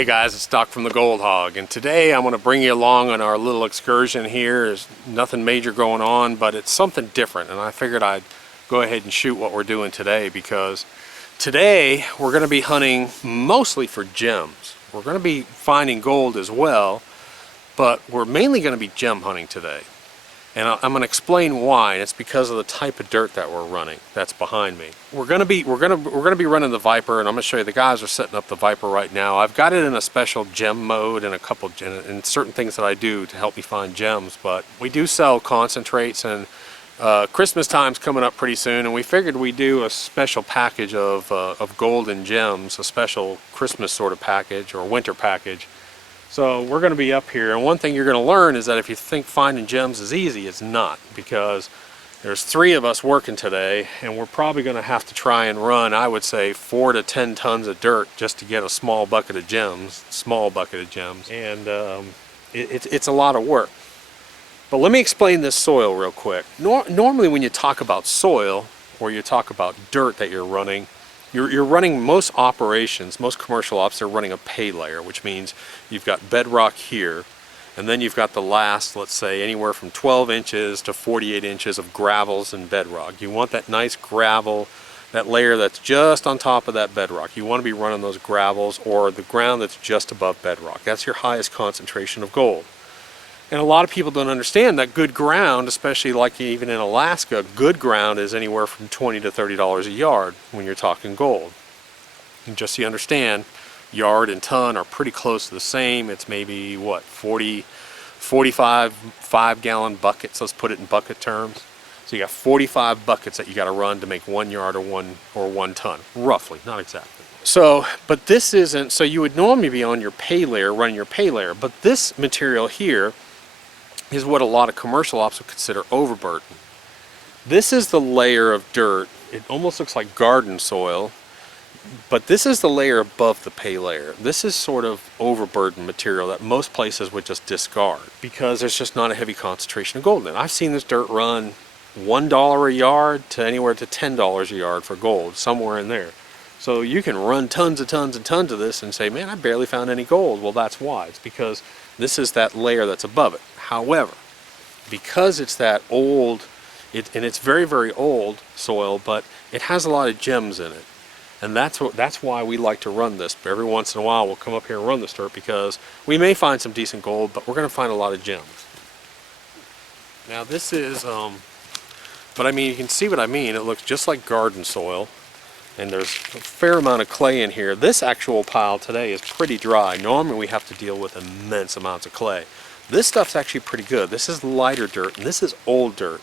Hey guys, it's Doc from the Gold Hog, and today I'm going to bring you along on our little excursion here. There's nothing major going on, but it's something different, and I figured I'd go ahead and shoot what we're doing today, because today we're going to be hunting mostly for gems. We're going to be finding gold as well, but we're mainly going to be gem hunting today. And I'm going to explain why. It's because of the type of dirt that we're running that's behind me. We're going to be running the Viper, and I'm going to show you. The guys are setting up the Viper right now. I've got it in a special gem mode and and certain things that I do to help me find gems. But we do sell concentrates, and Christmas time's coming up pretty soon, and we figured we'd do a special package of gold and gems, a special Christmas sort of package or winter package. So we're going to be up here, and one thing you're going to learn is that if you think finding gems is easy, it's not, because there's 3 of us working today, and we're probably going to have to try and run, I would say, 4 to 10 tons of dirt just to get a small bucket of gems, and it's a lot of work. But let me explain this soil real quick. Normally when you talk about soil, or you talk about dirt that you're running, you're running most operations, most commercial ops, they're running a pay layer, which means you've got bedrock here, and then you've got the last, let's say, anywhere from 12 inches to 48 inches of gravels and bedrock. You want that nice gravel, that layer that's just on top of that bedrock. You want to be running those gravels or the ground that's just above bedrock. That's your highest concentration of gold. And a lot of people don't understand that good ground, especially like even in Alaska, good ground is anywhere from $20 to $30 a yard when you're talking gold. And just so you understand, yard and ton are pretty close to the same. It's maybe, what, 45 5-gallon buckets, let's put it in bucket terms. So you got 45 buckets that you got to run to make 1 yard or one ton, roughly, not exactly. So, but this isn't, so you would normally be on your pay layer, running your pay layer, but this material here is what a lot of commercial ops would consider overburden. This is the layer of dirt. It almost looks like garden soil, but this is the layer above the pay layer. This is sort of overburden material that most places would just discard because there's just not a heavy concentration of gold in it. I've seen this dirt run $1 a yard to anywhere to $10 a yard for gold, somewhere in there. So you can run tons and tons and tons of this and say, man, I barely found any gold. Well, that's why. It's because this is that layer that's above it. However, because it's that old, and it's very, very old soil, but it has a lot of gems in it. And that's why we like to run this. Every once in a while we'll come up here and run this dirt, because we may find some decent gold, but we're going to find a lot of gems. Now this is, but I mean, you can see what I mean. It looks just like garden soil, and there's a fair amount of clay in here. This actual pile today is pretty dry. Normally we have to deal with immense amounts of clay. This stuff's actually pretty good. This is lighter dirt, and this is old dirt.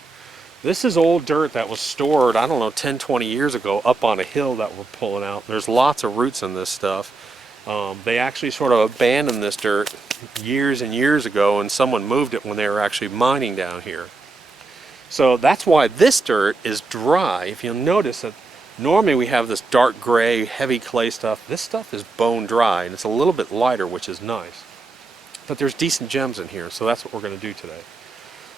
This is old dirt that was stored, I don't know, 10, 20 years ago up on a hill that we're pulling out. There's lots of roots in this stuff. They actually sort of abandoned this dirt years and years ago, and someone moved it when they were actually mining down here. So that's why this dirt is dry. If you'll notice that normally we have this dark gray, heavy clay stuff. This stuff is bone dry, and it's a little bit lighter, which is nice. But there's decent gems in here, so that's what we're going to do today.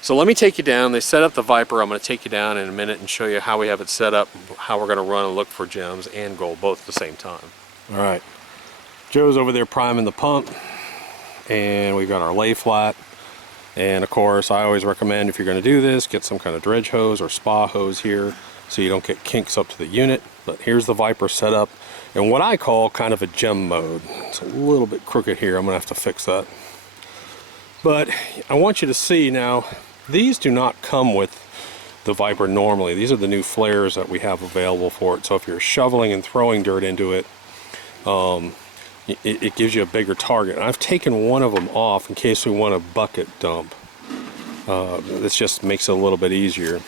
So let me take you down. They set up the Viper. I'm going to take you down in a minute and show you how we have it set up, how we're going to run and look for gems and gold both at the same time. All right, Joe's over there priming the pump, and we've got our lay flat. And of course, I always recommend, if you're going to do this, get some kind of dredge hose or spa hose here so you don't get kinks up to the unit. But here's the Viper set up in what I call kind of a gem mode. It's a little bit crooked here. I'm going to have to fix that. But I want you to see now, these do not come with the Viper normally. These are the new flares that we have available for it. So if you're shoveling and throwing dirt into it, it gives you a bigger target. And I've taken one of them off in case we want a bucket dump. This just makes it a little bit easier.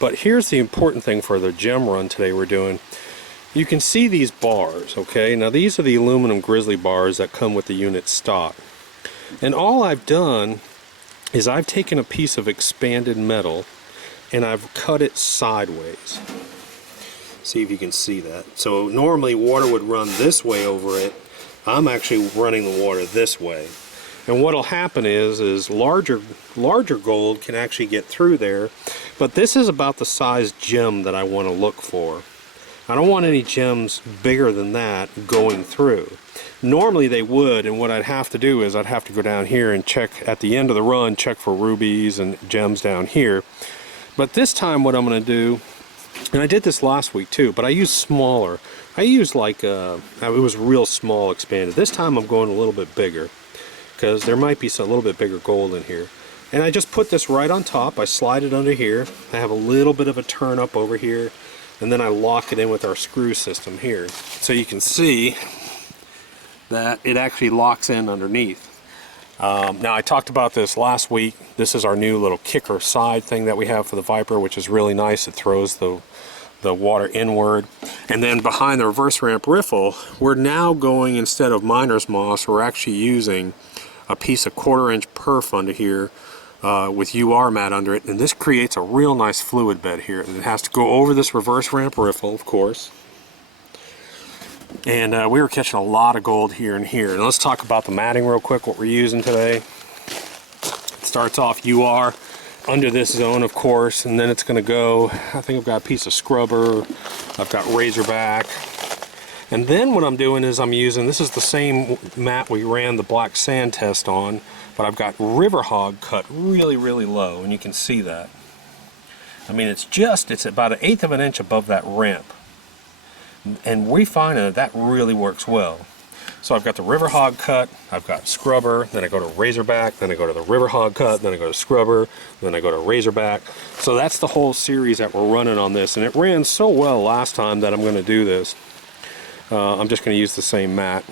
But here's the important thing for the gem run today we're doing. You can see these bars, okay? Now these are the aluminum grizzly bars that come with the unit stock. And all I've done is I've taken a piece of expanded metal and I've cut it sideways. See if you can see that. So normally water would run this way over it. I'm actually running the water this way. And what'll happen is larger gold can actually get through there, but this is about the size gem that I want to look for. I don't want any gems bigger than that going through. Normally they would, and what I'd have to do is I'd have to go down here and check at the end of the run, check for rubies and gems down here. But this time what I'm going to do, and I did this last week too, but I used smaller. I used like, it was real small expanded. This time I'm going a little bit bigger because there might be a little bit bigger gold in here. And I just put this right on top. I slide it under here. I have a little bit of a turn up over here, and then I lock it in with our screw system here. So you can see that it actually locks in underneath. Now I talked about this last week. This is our new little kicker side thing that we have for the Viper, which is really nice. It throws the water inward. And then behind the reverse ramp riffle, we're now going, instead of miner's moss, we're actually using a piece of 1/4 inch perf under here with UR mat under it, and this creates a real nice fluid bed here. And it has to go over this reverse ramp riffle, of course. And we were catching a lot of gold here and here. And let's talk about the matting real quick, what we're using today. It starts off UR under this zone, of course, and then it's going to go, I think I've got a piece of scrubber, I've got Razorback. And then what I'm doing is I'm using, this is the same mat we ran the black sand test on, but I've got River Hog cut really, really low, and you can see that. I mean, it's about 1/8 of an inch above that ramp. And we find that really works well. So I've got the River Hog cut, I've got scrubber, then I go to Razorback, then I go to the River Hog cut, then I go to scrubber, then I go to Razorback. So that's the whole series that we're running on this, and it ran so well last time that I'm going to do this. I'm just going to use the same mat.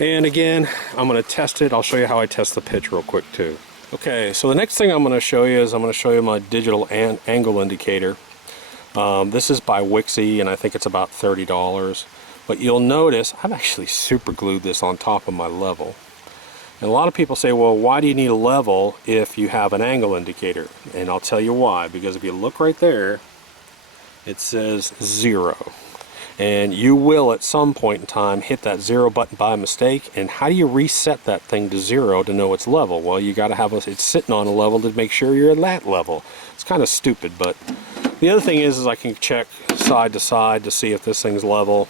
And again, I'm going to test it. I'll show you how I test the pitch real quick too. Okay, so the next thing I'm going to show you is I'm going to show you my digital angle indicator. This is by Wixie, and I think it's about $30. But you'll notice I've actually super glued this on top of my level. And a lot of people say, well, why do you need a level if you have an angle indicator? And I'll tell you why. Because if you look right there, it says 0. And you will at some point in time hit that 0 button by mistake. And how do you reset that thing to 0 to know it's level? Well, you got to have it's sitting on a level to make sure you're at that level. It's kind of stupid, but the other thing is I can check side to side to see if this thing's level.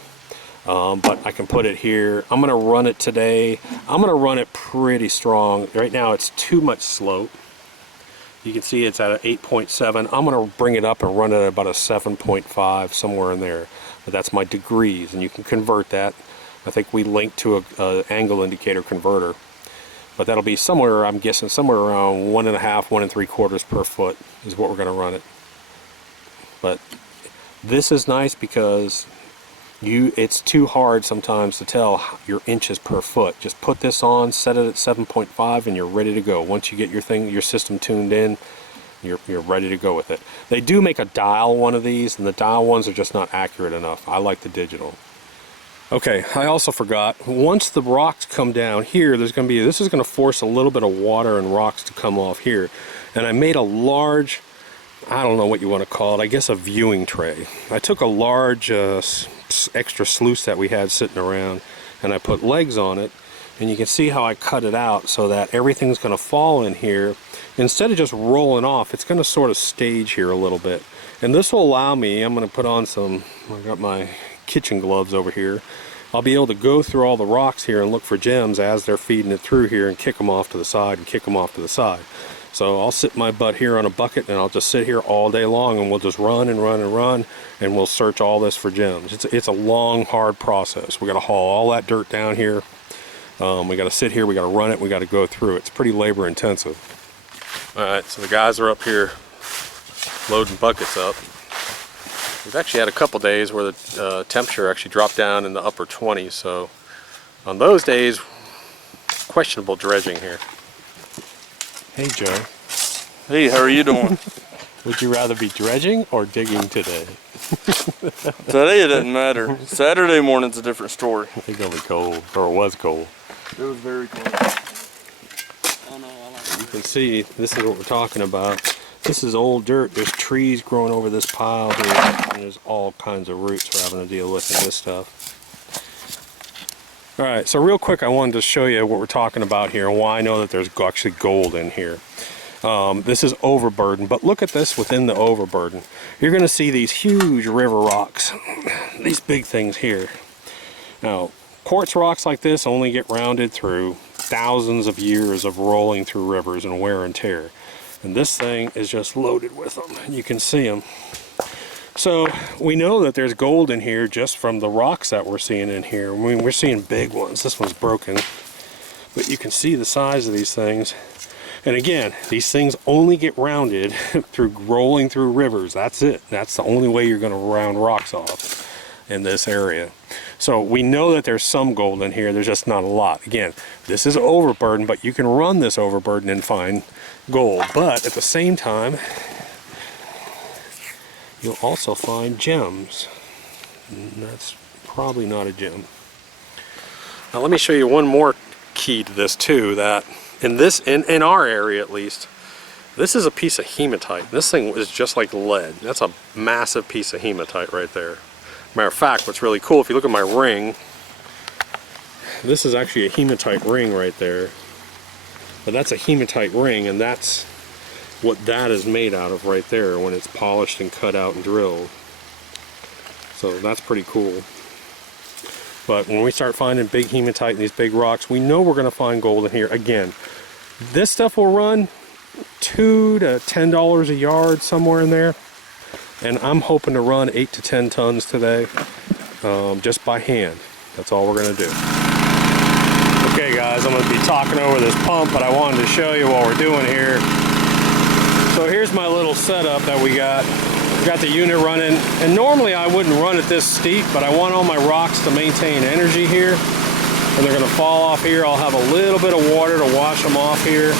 But I can put it here. I'm going to run it today. I'm going to run it pretty strong. Right now it's too much slope. You can see it's at an 8.7. I'm going to bring it up and run it at about a 7.5, somewhere in there. But that's my degrees, and you can convert that. I think we linked to a angle indicator converter. But that'll be somewhere, I'm guessing, somewhere around 1.5, 1 3/4 per foot is what we're going to run it. But this is nice because it's too hard sometimes to tell your inches per foot. Just put this on, set it at 7.5, and you're ready to go. Once you get your system tuned in, you're ready to go with it. They do make a dial one of these, and the dial ones are just not accurate enough. I like the digital. Okay, I also forgot, once the rocks come down here, this is going to force a little bit of water and rocks to come off here. And I made a large, I don't know what you want to call it, I guess a viewing tray. I took a large extra sluice that we had sitting around, and I put legs on it, and you can see how I cut it out so that everything's going to fall in here. Instead of just rolling off, it's going to sort of stage here a little bit. And this will allow me, I'm going to put on I've got my kitchen gloves over here. I'll be able to go through all the rocks here and look for gems as they're feeding it through here and kick them off to the side and kick them off to the side. So I'll sit my butt here on a bucket, and I'll just sit here all day long, and we'll just run and run and run, and we'll search all this for gems. It's a long, hard process. We got to haul all that dirt down here. We got to sit here, we got to run it, we got to go through it. It's pretty labor intensive. All right, so the guys are up here loading buckets up. We've actually had a couple days where the temperature actually dropped down in the upper 20s, so on those days, questionable dredging here. Hey Joe. Hey, how are you doing? Would you rather be dredging or digging today? Today it doesn't matter. Saturday morning's a different story. I think it'll be cold, or it was cold. It was very cold. Oh, no, I like it. You can see, this is what we're talking about. This is old dirt. There's trees growing over this pile here, and there's all kinds of roots we're having to deal with in this stuff. Alright, so real quick I wanted to show you what we're talking about here and why I know that there's actually gold in here. This is overburden, but look at this within the overburden. You're going to see these huge river rocks, these big things here. Now, Quartz rocks like this only get rounded through thousands of years of rolling through rivers and wear and tear. And this thing is just loaded with them. You can see them. So we know that there's gold in here just from the rocks that we're seeing in here. I mean, we're seeing big ones. This one's broken. But you can see the size of these things. And again, these things only get rounded through rolling through rivers. That's it. That's the only way you're going to round rocks off in this area. So we know that there's some gold in here. There's just not a lot. Again, this is overburden, but you can run this overburden and find gold. But at the same time, you'll also find gems. And that's probably not a gem. Now let me show you one more key to this too, that in our area at least, this is a piece of hematite. This thing is just like lead. That's a massive piece of hematite right there. Matter of fact, what's really cool, if you look at my ring, this is actually a hematite ring right there. But that's a hematite ring, and that's what that is made out of right there when it's polished and cut out and drilled. So that's pretty cool. But when we start finding big hematite in these big rocks, we know we're going to find gold in here. Again, this stuff will run $2 to $10 a yard, somewhere in there. And I'm hoping to run 8 to 10 tons today, just by hand. That's all we're going to do. Okay guys, I'm going to be talking over this pump, but I wanted to show you what we're doing here. So here's my little setup that we got. Got the unit running, and normally I wouldn't run it this steep, but I want all my rocks to maintain energy here, and they're going to fall off here. I'll have a little bit of water to wash them off here.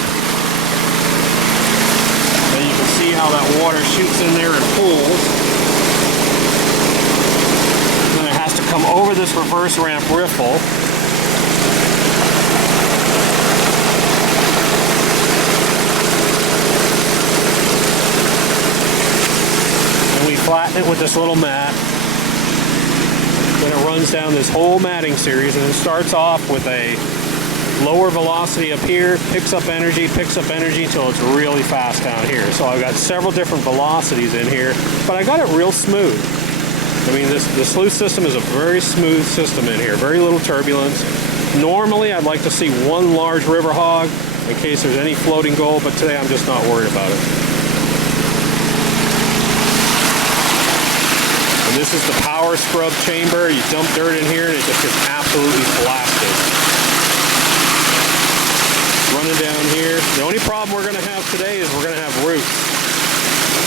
And you can see how that water shoots in there and pools. And then it has to come over this reverse ramp riffle. We flatten it with this little mat. Then it runs down this whole matting series, and it starts off with a lower velocity up here, picks up energy until it's really fast down here. So I've got several different velocities in here, but I got it real smooth. I mean, the sluice system is a very smooth system in here, very little turbulence. Normally I'd like to see one large river hog in case there's any floating gold, but today I'm just not worried about it. And this is the power scrub chamber. You dump dirt in here and it just gets absolutely blasted. Running down here. The only problem we're going to have today is we're going to have roots.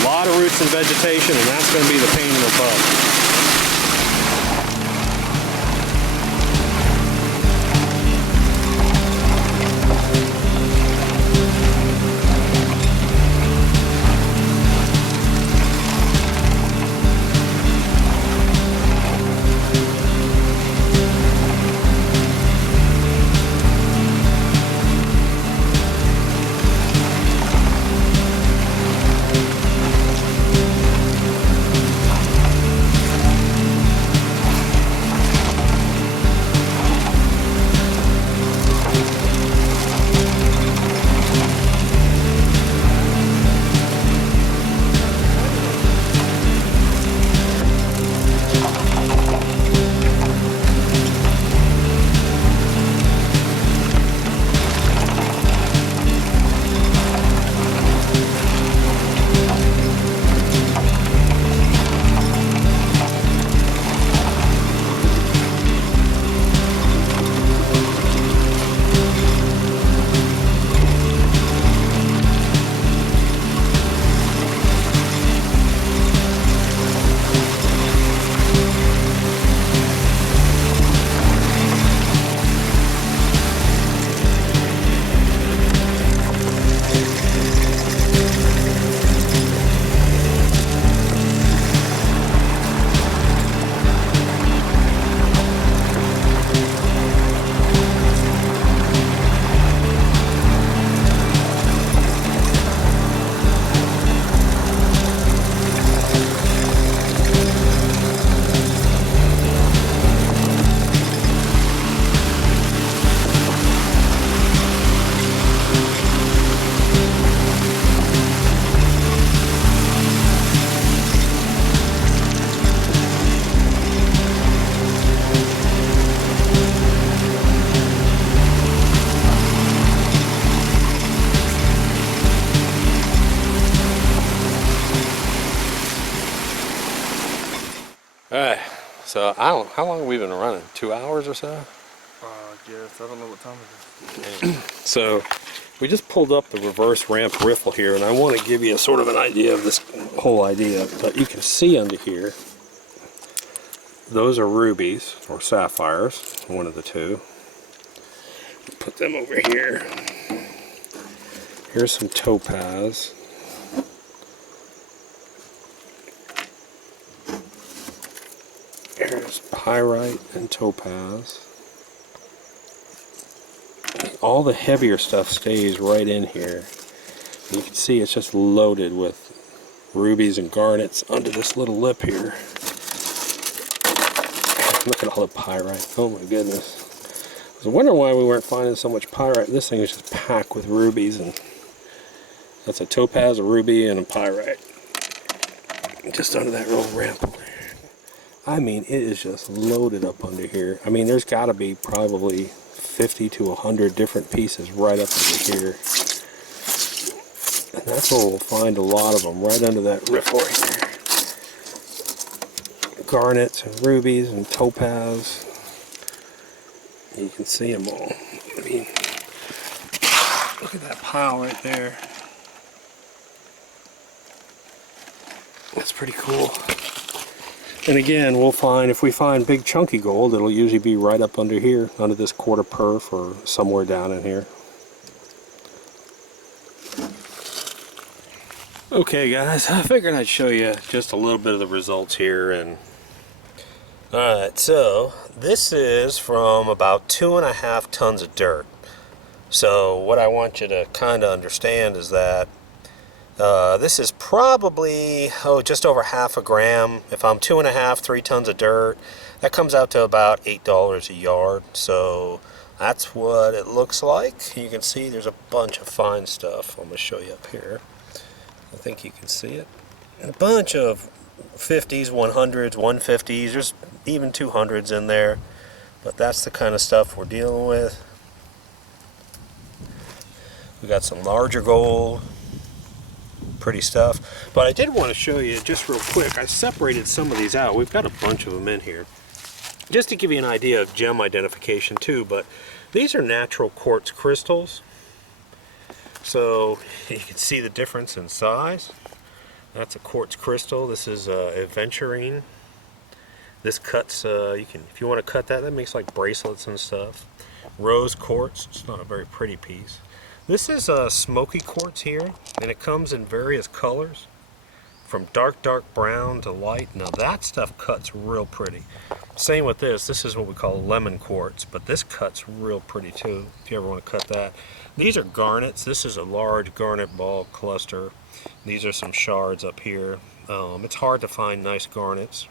A lot of roots and vegetation, and that's going to be the pain in the butt. So how long have we been running? 2 hours or so? Yes, I don't know what time it is. So we just pulled up the reverse ramp riffle here, and I want to give you a sort of an idea of this whole idea. But you can see under here, those are rubies or sapphires, one of the two. Put them over here. Here's some topaz. Here's pyrite and topaz. All the heavier stuff stays right in here. You can see it's just loaded with rubies and garnets under this little lip here. Look at all the pyrite. Oh my goodness. I was wondering why we weren't finding so much pyrite. This thing is just packed with rubies, and that's a topaz, a ruby, and a pyrite. Just under that little ramp over here. I mean, it is just loaded up under here. I mean, there's got to be probably 50 to 100 different pieces right up under here. And that's where we'll find a lot of them, right under that riffle right there. Garnets and rubies and topaz. You can see them all. I mean, look at that pile right there. That's pretty cool. And again, we'll find, if we find big chunky gold, it'll usually be right up under here, under this quarter perf or somewhere down in here. Okay guys, I figured I'd show you just a little bit of the results here. And alright, so this is from about 2.5 tons of dirt. So what I want you to kind of understand is that this is probably, just over half a gram. If I'm 2.5, 3 tons of dirt, that comes out to about $8 a yard. So that's what it looks like. You can see there's a bunch of fine stuff. I'm going to show you up here. I think you can see it. A bunch of 50s, 100s, 150s, there's even 200s in there. But that's the kind of stuff we're dealing with. We got some larger gold. Pretty stuff. But I did want to show you just real quick, I separated some of these out. We've got a bunch of them in here just to give you an idea of gem identification too. But these are natural quartz crystals, so you can see the difference in size. That's a quartz crystal. This is aventurine. This cuts, you can, if you want to cut that, that makes like bracelets and stuff. Rose quartz, it's not a very pretty piece. This is a smoky quartz here, and it comes in various colors, from dark brown to light. Now that stuff cuts real pretty. Same with this. This is what we call lemon quartz, but this cuts real pretty too, if you ever want to cut that. These are garnets. This is a large garnet ball cluster. These are some shards up here. It's hard to find nice garnets.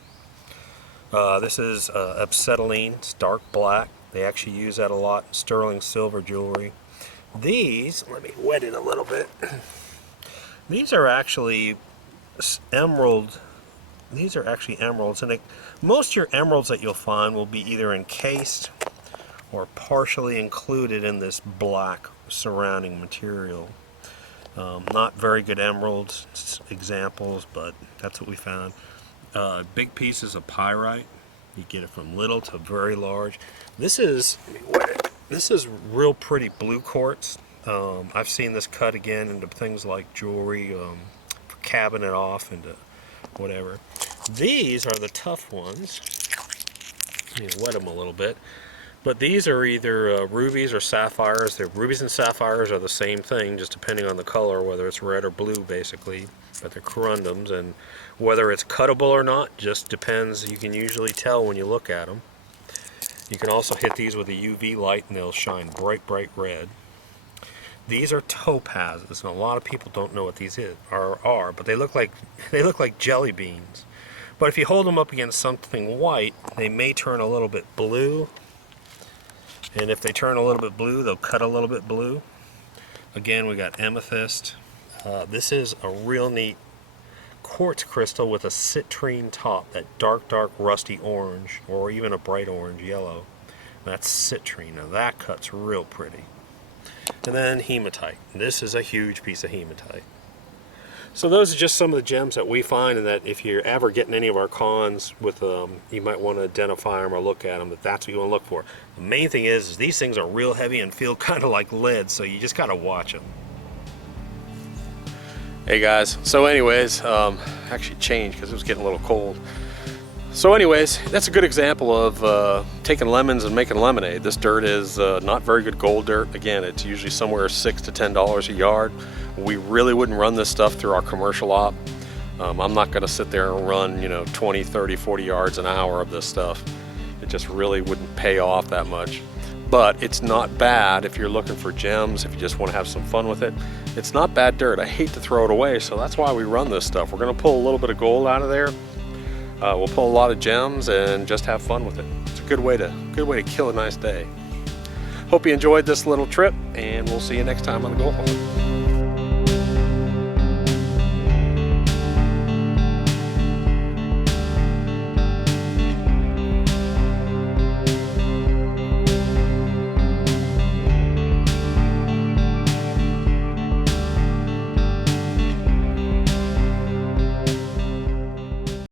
This is acetylene. It's dark black. They actually use that a lot in sterling silver jewelry. These, let me wet it a little bit. These are actually emerald. These are actually emeralds, and most of your emeralds that you'll find will be either encased or partially included in this black surrounding material. Not very good emeralds examples, but that's what we found. Big pieces of pyrite. You get it from little to very large. This is, let me wet it. This is real pretty blue quartz. I've seen this cut again into things like jewelry, for cabinet off into whatever. These are the tough ones. Let me wet them a little bit. But these are either rubies or sapphires. They're, rubies and sapphires are the same thing, just depending on the color, whether it's red or blue basically. But they're corundums, and whether it's cuttable or not just depends. You can usually tell when you look at them. You can also hit these with a UV light and they'll shine bright red. These are topazes, and a lot of people don't know what these are, but they look like jelly beans. But if you hold them up against something white, they may turn a little bit blue. And if they turn a little bit blue, they'll cut a little bit blue. Again, we got amethyst. This is a real neat quartz crystal with a citrine top, that dark rusty orange, or even a bright orange yellow. That's citrine. Now that cuts real pretty. And then hematite. This is a huge piece of hematite. So those are just some of the gems that we find, and that if you're ever getting any of our cons with you might want to identify them or look at them, that's what you want to look for. The main thing is these things are real heavy and feel kind of like lead, so you just got to watch them. Hey guys, so anyways, actually changed because it was getting a little cold. So anyways, that's a good example of taking lemons and making lemonade. This dirt is not very good gold dirt. Again, it's usually somewhere $6 to $10 a yard. We really wouldn't run this stuff through our commercial op. I'm not going to sit there and run, 20, 30, 40 yards an hour of this stuff. It just really wouldn't pay off that much. But it's not bad if you're looking for gems, if you just want to have some fun with it. It's not bad dirt. I hate to throw it away, so that's why we run this stuff. We're going to pull a little bit of gold out of there. We'll pull a lot of gems and just have fun with it. It's a good way to kill a nice day. Hope you enjoyed this little trip, and we'll see you next time on the Gold Hog.